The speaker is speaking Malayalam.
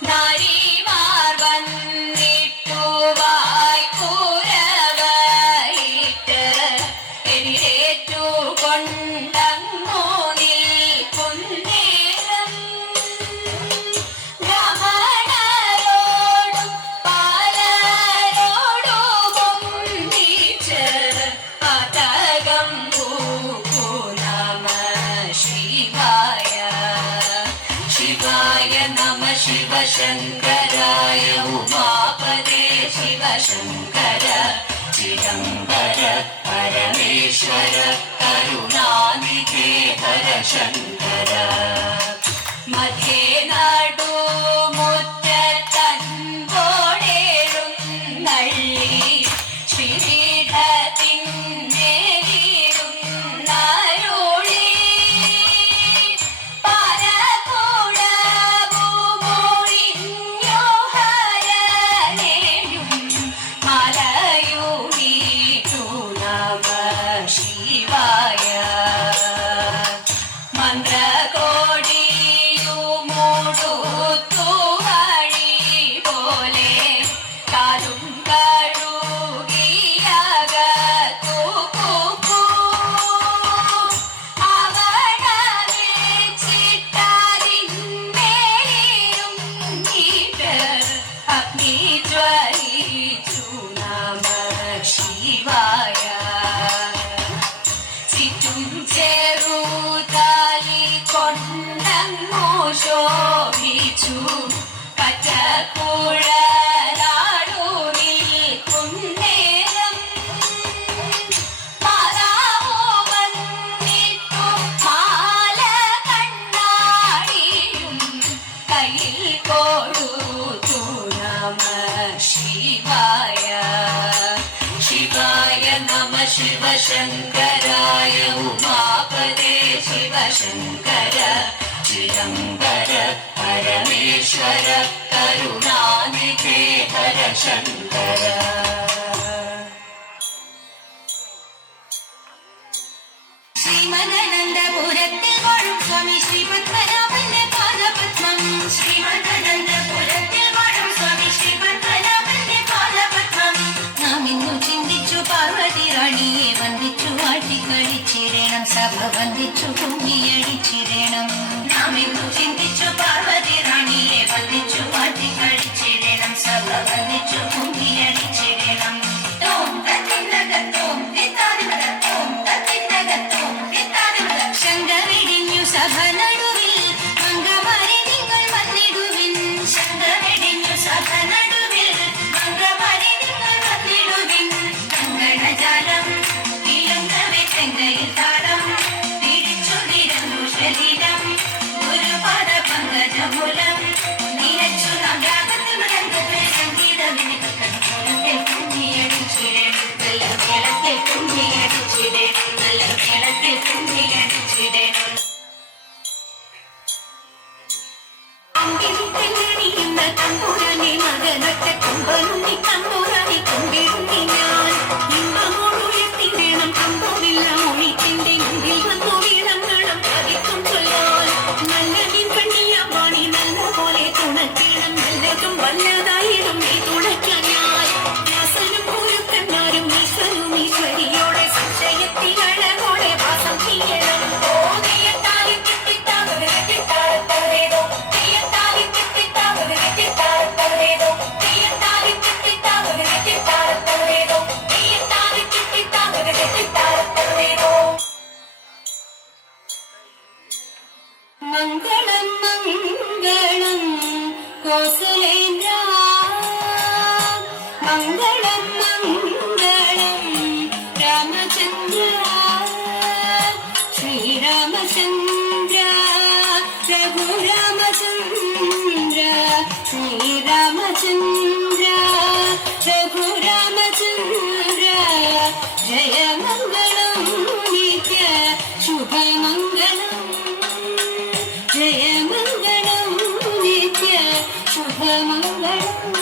Nari Mar ശങ്കരായ ഉമാപദേ ശിവശങ്കര ചിദംബര പരമേശ്വര കരുണാനിധേ ഹരശങ്കര മധ്യേ നടു മുറ്റത്തൻപോടേഴും നള്ളി ശ്രീപീഠത്തിന്മേലിരും നരുളി പരകൂടമൊഴിഞ്ഞോഹരനേയും മലയുമീട്ടു നമ ശിവായ മന്ത്രകോടിയുമൂടുത്തു വഴി പോലെ കാലും കഴുകിയകത്തു പൂക്കൂ അവനവിച്ചിട്ടതിന്മേലിരും നീട്ട് അഗ്നി ജ്വലിച്ചു നമ ശിവായ ചുറ്റും ചെറുതാലി കൊണ്ടങ്ങു ശോഭിച്ചു പച്ചക്കുഴലാടു നിൽക്കുന്നേരം മാതാവു വന്നിട്ടു മാല കണ്ണാടിയും കയ്യിൽ കൊടുത്തു നമ ശിവായ ശിവായ നമ ശിവശങ്കരായ ഉമാപദേ ശിവശങ്കര ചിദംബര പരമേശ്വര കരുണാനിധേ ഹരശങ്കര ശ്രീമദനന്ദപുരത്തിൽ വാഴും സ്വാമി ശ്രീ പത്മനാഭന്റെ പാദപത്മം ശ്രീമദനന്ദപുരത്തിൽ വാഴും സ്വാമി ശ്രീ പത്മനാഭന്റെ പാദപത്മം നാം ഇന്നു ചിന്തിച്ചു പാർവതി റാണിയെ വന്ദിച്ചു ആട്ടിക്കളിച്ചിരണം സഭ വന്ദിച്ചു കുമ്മിയടിച്ചിരണം നാം ഇന്നു ചിന്തിച്ചു പാർവതി റാണിയെ വന്ദിച്ചു ആട്ടിക്കളിച്ചിരണം സഭ വന്ദിച്ചു കുമ്മിയടിച്ചിരണം തോം തത്തിനകത്തോം തിത്താതിമകത്തോം തത്തിനകത്തോം തിത്താതിമകം ശങ്കവിടിഞ്ഞു സഭ നടുവിൽ മംഗമാരി നിങ്ങൾ വന്നിടുവിൻ ശങ്കവിടിഞ്ഞു സഭ നടുവിൽ മംഗമാരി നിങ്ങൾ വന്നിടുവിൻ കങ്കണജാലം ഇലങ്കവെ തെങ്കയിൽ താളം പിടിച്ചു നിരന്നു ശരീരം ഗുരുപാദ പങ്കജമൂലം നിരച്ചു നാം രാഗത്തിൽ മൃദംഗത്തിൽ സംഗീത വിനികത്തെ കുമ്മിയടിച്ചിടണം നല്ല കേളത്തെ കുമ്മിയടിച്ചിടണം നല്ല കേളത്തെ കുമ്മിയടിച്ചിടണം അമ്പിളിക്കല്ലിയുന്ന തമ്പുരാനെ മകനൊറ്റ കൊമ്പനുണ്ണി തമ്പുരാനെ കൊണ്ടിരുന്നി ഞാൻ ഇമ്പമോടുയർത്തി വേണം തമ്പുരില്ല ഒഴിക്കിന്റെ മുമ്പിൽ വന്നു വീണങ്ങളും പതിക്കും ചൊല്ലാൻ നല്ല മീൻ കണ്ണിയ വാണി നല്ല പോലെ തുണക്കണം നല്ലതും വല്ലതായിടും നീ തുണയ്ക്കാൻ ഞാൻ വ്യാസനും ഗുരുക്കന്മാരും ഈശ്വരും ഈശ്വരിയോടെ സംശയത്തിൽ അഴകോടെ വാസം ചെയ്യണം ഓ നെയ്യത്താലി കിട്ടിത്താവത് കിട്ടാത്തതേതോ നെയ്യത്താലി കിട്ടിത്താവത് കിട്ടാത്തതേതോ നെയ്യത്താലി കിട്ടിത്താവത് കിട്ടാത്തതേതോ നെയ്യത്താലി കിട്ടിത്താവത് കിട്ടാത്തതേതോ മംഗളം മംഗളം കോസലേന്ദ്ര മംഗളം മംഗളം രാമചന്ദ്ര ശ്രീരാമചന്ദ്ര രഘുരാമചന്ദ്ര ശ്രീരാമചന്ദ്ര രഘുരാമചന്ദ്ര ജയമംഗളം നിത്യ ശുഭമംഗളം ജയമംഗളം നിത്യ ശുഭമംഗളം